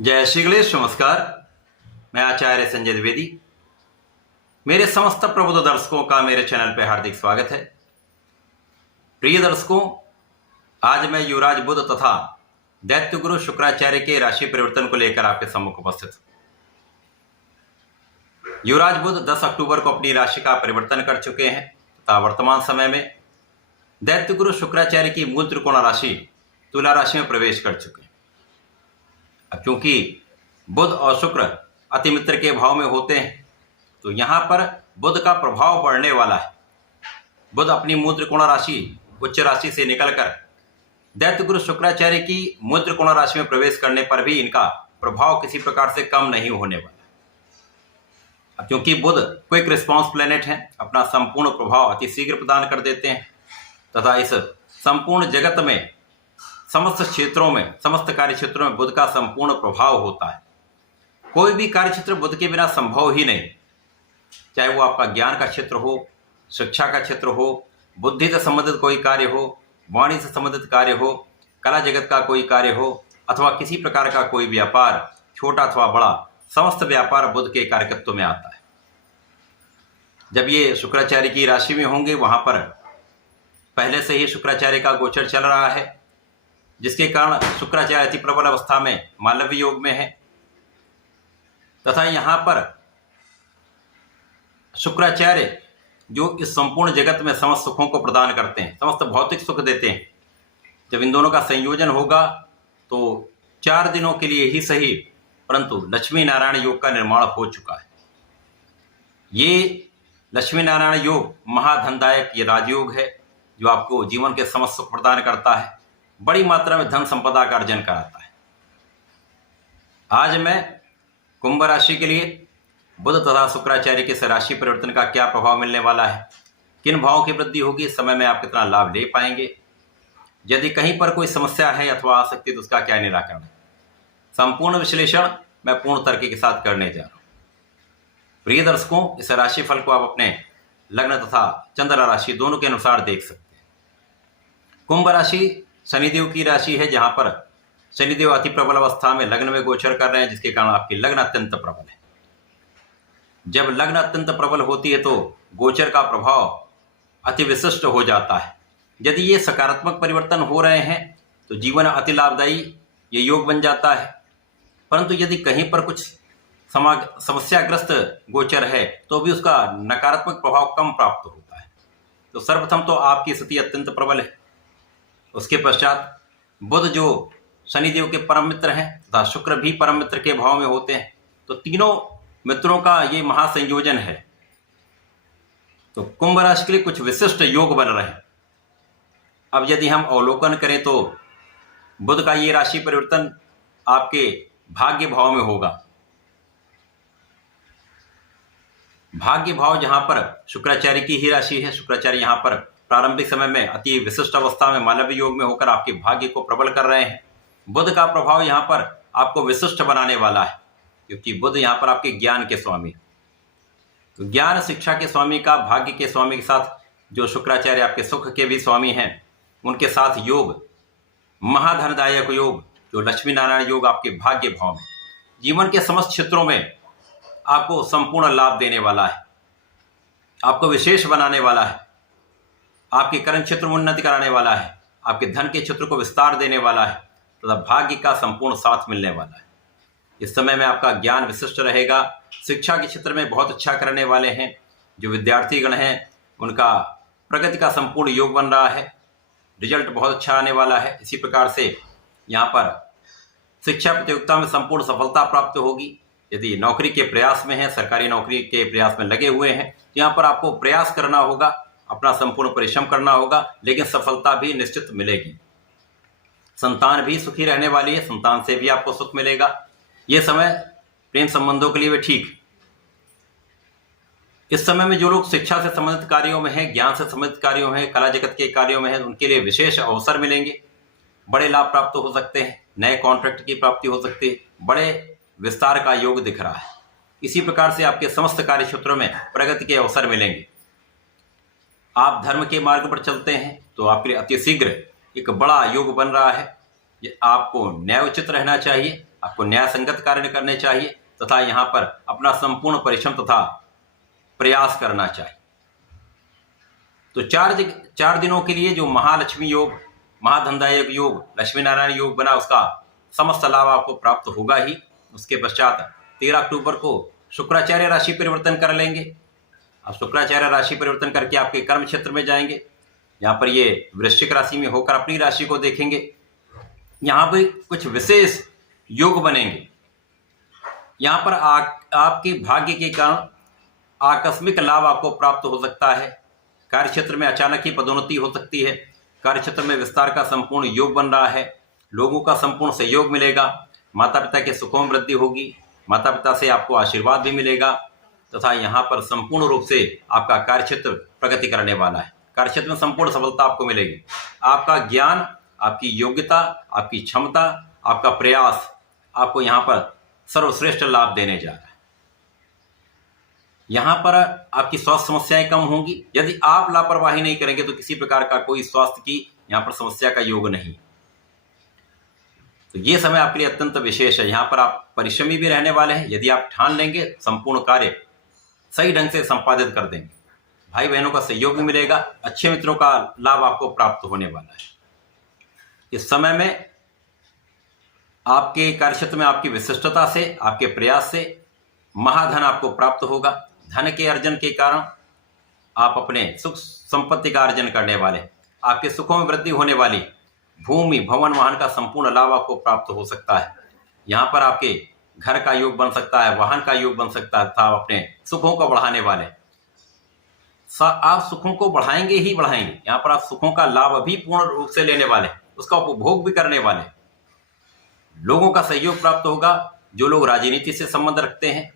जय श्री गणेश। नमस्कार। मैं आचार्य संजय द्विवेदी। मेरे समस्त प्रबुद्ध दर्शकों का मेरे चैनल पर हार्दिक स्वागत है। प्रिय दर्शकों, आज मैं युवराज बुध तथा दैत्य गुरु शुक्राचार्य के राशि परिवर्तन को लेकर आपके सम्मुख उपस्थित हूं। युवराज बुध 10 अक्टूबर को अपनी राशि का परिवर्तन कर चुके हैं तथा वर्तमान समय में दैत्य गुरु शुक्राचार्य की मूल त्रिकोण राशि तुला राशि में प्रवेश कर चुके हैं। अब क्योंकि बुध और शुक्र अति मित्र के भाव में होते हैं तो यहाँ पर बुध का प्रभाव बढ़ने वाला है। बुध अपनी मूल त्रिकोण राशि उच्च राशि से निकलकर दैत्य गुरु शुक्राचार्य की मूल त्रिकोण राशि में प्रवेश करने पर भी इनका प्रभाव किसी प्रकार से कम नहीं होने वाला। अब क्योंकि बुध क्विक रिस्पॉन्स प्लेनेट है, अपना संपूर्ण प्रभाव अति शीघ्र प्रदान कर देते हैं तथा इस संपूर्ण जगत में समस्त क्षेत्रों में, समस्त कार्य क्षेत्रों में बुध का संपूर्ण प्रभाव होता है। कोई भी कार्य क्षेत्र बुध के बिना संभव ही नहीं, चाहे वो आपका ज्ञान का क्षेत्र हो, शिक्षा का क्षेत्र हो, बुद्धि से संबंधित कोई कार्य हो, वाणी से संबंधित कार्य हो, कला जगत का कोई कार्य हो अथवा किसी प्रकार का कोई व्यापार, छोटा अथवा बड़ा, समस्त व्यापार बुध के कार्यकत्व में आता है। जब ये शुक्राचार्य की राशि में होंगे, वहां पर पहले से ही शुक्राचार्य का गोचर चल रहा है, जिसके कारण शुक्राचार्य अति प्रबल अवस्था में मालव्य योग में है तथा यहाँ पर शुक्राचार्य जो इस संपूर्ण जगत में समस्त सुखों को प्रदान करते हैं, समस्त भौतिक सुख देते हैं, जब इन दोनों का संयोजन होगा तो 4 दिनों के लिए ही सही परंतु लक्ष्मी नारायण योग का निर्माण हो चुका है। ये लक्ष्मी नारायण योग महाधनदायक ये राजयोग है जो आपको जीवन के समस्त सुख प्रदान करता है, बड़ी मात्रा में धन संपदा का अर्जन कराता है। आज मैं कुंभ राशि के लिए बुध तथा शुक्राचार्य के इस राशि परिवर्तन का क्या प्रभाव मिलने वाला है, किन भावों की वृद्धि होगी, इस समय में आप कितना लाभ ले पाएंगे, यदि कहीं पर कोई समस्या है अथवा आ सकती है तो उसका क्या निराकरण है, संपूर्ण विश्लेषण मैं पूर्ण तर्क के साथ करने जा रहा हूं। प्रिय दर्शकों, इस राशि फल को आप अपने लग्न तथा चंद्र राशि दोनों के अनुसार देख सकते हैं। कुंभ राशि शनिदेव की राशि है, जहां पर शनिदेव अति प्रबल अवस्था में लग्न में गोचर कर रहे हैं, जिसके कारण आपकी लग्न अत्यंत प्रबल है। जब लग्न अत्यंत प्रबल होती है तो गोचर का प्रभाव अति विशिष्ट हो जाता है। यदि ये सकारात्मक परिवर्तन हो रहे हैं तो जीवन अति लाभदायी ये योग बन जाता है, परंतु यदि कहीं पर कुछ समस्याग्रस्त गोचर है तो भी उसका नकारात्मक प्रभाव कम प्राप्त होता है। तो सर्वप्रथम तो आपकी स्थिति अत्यंत प्रबल है। उसके पश्चात बुध जो शनिदेव के परम मित्र हैं तथा शुक्र भी परम मित्र के भाव में होते हैं, तो तीनों मित्रों का ये महासंयोजन है। तो कुंभ राशि के लिए कुछ विशिष्ट योग बन रहे हैं। अब यदि हम अवलोकन करें तो बुध का ये राशि परिवर्तन आपके भाग्य भाव में होगा। भाग्य भाव जहां पर शुक्राचार्य की ही राशि है, शुक्राचार्य यहां पर प्रारंभिक समय में अति विशिष्ट अवस्था में मालव्य योग में होकर आपके भाग्य को प्रबल कर रहे हैं। बुध का प्रभाव यहाँ पर आपको विशिष्ट बनाने वाला है, क्योंकि बुध यहाँ पर आपके ज्ञान के स्वामी, तो ज्ञान शिक्षा के स्वामी का भाग्य के स्वामी के साथ जो शुक्राचार्य आपके सुख के भी स्वामी हैं, उनके साथ योग महाधनदायक योग जो लक्ष्मी नारायण योग आपके भाग्य भाव में जीवन के समस्त क्षेत्रों में आपको संपूर्ण लाभ देने वाला है, आपको विशेष बनाने वाला है, आपके कर्म क्षेत्र में उन्नति कराने वाला है, आपके धन के क्षेत्र को विस्तार देने वाला है तथा भाग्य का संपूर्ण साथ मिलने वाला है। इस समय में आपका ज्ञान विशिष्ट रहेगा। शिक्षा के क्षेत्र में बहुत अच्छा करने वाले हैं। जो विद्यार्थीगण हैं उनका प्रगति का संपूर्ण योग बन रहा है, रिजल्ट बहुत अच्छा आने वाला है। इसी प्रकार से यहाँ पर शिक्षा प्रतियोगिता में संपूर्ण सफलता प्राप्त होगी। यदि नौकरी के प्रयास में है, सरकारी नौकरी के प्रयास में लगे हुए हैं, तो यहाँ पर आपको प्रयास करना होगा, अपना संपूर्ण परिश्रम करना होगा, लेकिन सफलता भी निश्चित मिलेगी। संतान भी सुखी रहने वाली है, संतान से भी आपको सुख मिलेगा। यह समय प्रेम संबंधों के लिए भी ठीक। इस समय में जो लोग शिक्षा से संबंधित कार्यों में हैं, ज्ञान से संबंधित कार्यों में हैं, कला जगत के कार्यों में हैं, उनके लिए विशेष अवसर मिलेंगे, बड़े लाभ प्राप्त हो सकते हैं, नए कॉन्ट्रैक्ट की प्राप्ति हो सकती है, बड़े विस्तार का योग दिख रहा है। इसी प्रकार से आपके समस्त कार्य क्षेत्रों में प्रगति के अवसर मिलेंगे। आप धर्म के मार्ग पर चलते हैं तो आपके लिए अति शीघ्र एक बड़ा योग बन रहा है। आपको न्यायोचित रहना चाहिए, आपको न्याय संगत कार्य करने चाहिए तथा यहाँ पर अपना संपूर्ण परिश्रम तथा प्रयास करना चाहिए। तो 4 दिनों के लिए जो महालक्ष्मी योग, महाधनदायक योग, लक्ष्मी नारायण योग बना, उसका समस्त लाभ आपको प्राप्त होगा ही। उसके पश्चात 13 अक्टूबर को शुक्राचार्य राशि परिवर्तन कर लेंगे। अब शुक्राचार्य राशि परिवर्तन करके आपके कर्म क्षेत्र में जाएंगे। यहाँ पर ये वृश्चिक राशि में होकर अपनी राशि को देखेंगे। यहाँ पर कुछ विशेष योग बनेंगे। यहाँ पर आपके भाग्य के कारण आकस्मिक लाभ आपको प्राप्त हो सकता है। कार्य क्षेत्र में अचानक ही पदोन्नति हो सकती है। कार्य क्षेत्र में विस्तार का संपूर्ण योग बन रहा है। लोगों का संपूर्ण सहयोग मिलेगा। माता पिता के सुखों में वृद्धि होगी। माता पिता से आपको आशीर्वाद भी मिलेगा तथा यहाँ पर संपूर्ण रूप से आपका कार्य क्षेत्र प्रगति करने वाला है। कार्य क्षेत्र में संपूर्ण सफलता आपको मिलेगी। आपका ज्ञान, आपकी योग्यता, आपकी क्षमता, आपका प्रयास आपको यहाँ पर सर्वश्रेष्ठ लाभ देने जा रहा है। यहाँ पर आपकी स्वास्थ्य समस्याएं कम होंगी। यदि आप लापरवाही नहीं करेंगे तो किसी प्रकार का कोई स्वास्थ्य की यहाँ पर समस्या का योग नहीं। तो ये समय आपके लिए अत्यंत विशेष है। यहाँ पर आप परिश्रमी भी रहने वाले हैं। यदि आप ठान लेंगे, संपूर्ण कार्य सही ढंग से संपादित कर देंगे। भाई बहनों का सहयोग भी मिलेगा। अच्छे मित्रों का लाभ आपको प्राप्त होने वाला है। इस समय में आपके कार्यक्षेत्र में आपकी विशिष्टता से, आपके प्रयास से महाधन आपको प्राप्त होगा। धन के अर्जन के कारण आप अपने सुख संपत्ति का अर्जन करने वाले। आपके सुखों में वृद्धि होने वाली। भूमि, भवन, वाहन का संपूर्ण लाभ आपको प्राप्त हो सकता है। यहाँ पर आपके घर का योग बन सकता है, वाहन का योग बन सकता है तथा आप अपने सुखों को बढ़ाने वाले। आप सुखों को बढ़ाएंगे ही बढ़ाएंगे। यहाँ पर आप सुखों का लाभ भी पूर्ण रूप से लेने वाले, उसका उपभोग भी करने वाले। लोगों का सहयोग प्राप्त होगा। जो लोग राजनीति से संबंध रखते हैं,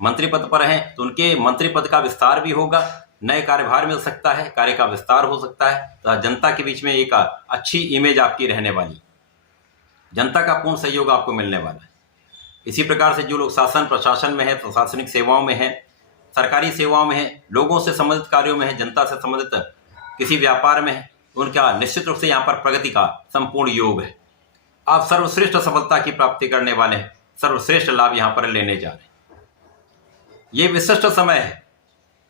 मंत्री पद पर हैं, तो उनके मंत्री पद का विस्तार भी होगा। नए कार्यभार मिल सकता है, कार्य का विस्तार हो सकता है तथा जनता के बीच में एक अच्छी इमेज आपकी रहने वाली। जनता का पूर्ण सहयोग आपको मिलने वाला है। इसी प्रकार से जो लोग शासन प्रशासन में है, प्रशासनिक सेवाओं में है, सरकारी सेवाओं में है, लोगों से संबंधित कार्यों में है, जनता से संबंधित किसी व्यापार में है, उनका निश्चित रूप से यहाँ पर प्रगति का संपूर्ण योग है। आप सर्वश्रेष्ठ सफलता की प्राप्ति करने वाले हैं। सर्वश्रेष्ठ लाभ यहाँ पर लेने जा रहे हैं। ये विशिष्ट समय है।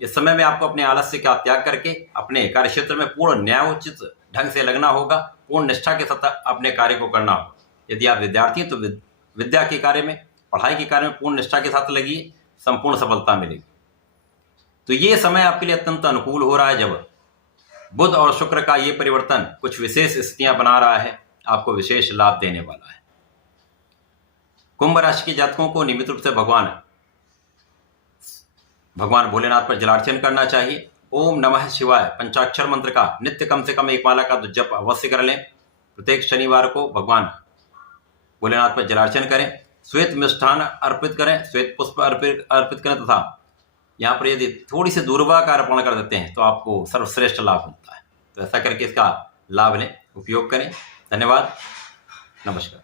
इस समय में आपको अपने आलस्य का त्याग करके अपने कार्य क्षेत्र में पूर्ण न्यायोचित ढंग से लगना होगा। पूर्ण निष्ठा के साथ अपने कार्य को करना होगा। यदि आप विद्यार्थी हैं तो विद्या के कार्य में, पढ़ाई के कार्य में पूर्ण निष्ठा के साथ लगिए, संपूर्ण सफलता मिलेगी। तो ये समय आपके लिए अत्यंत अनुकूल हो रहा है जब बुध और शुक्र का ये परिवर्तन कुछ विशेष स्थितियां बना रहा है, आपको विशेष लाभ देने वाला है। कुंभ राशि के जातकों को नियमित रूप से भगवान भोलेनाथ पर जलार्चन करना चाहिए। ओम नमः शिवाय पंचाक्षर मंत्र का नित्य कम से कम 1 माला का जप अवश्य कर लें। प्रत्येक शनिवार को भगवान भोलेनाथ पर जलार्चन करें। श्वेत मिष्ठान अर्पित करें, श्वेत पुष्प अर्पित करें तथा यहाँ पर यदि थोड़ी सी दूर्वा का अर्पण कर देते हैं तो आपको सर्वश्रेष्ठ लाभ मिलता है। तो ऐसा करके इसका लाभ लें, उपयोग करें। धन्यवाद, नमस्कार।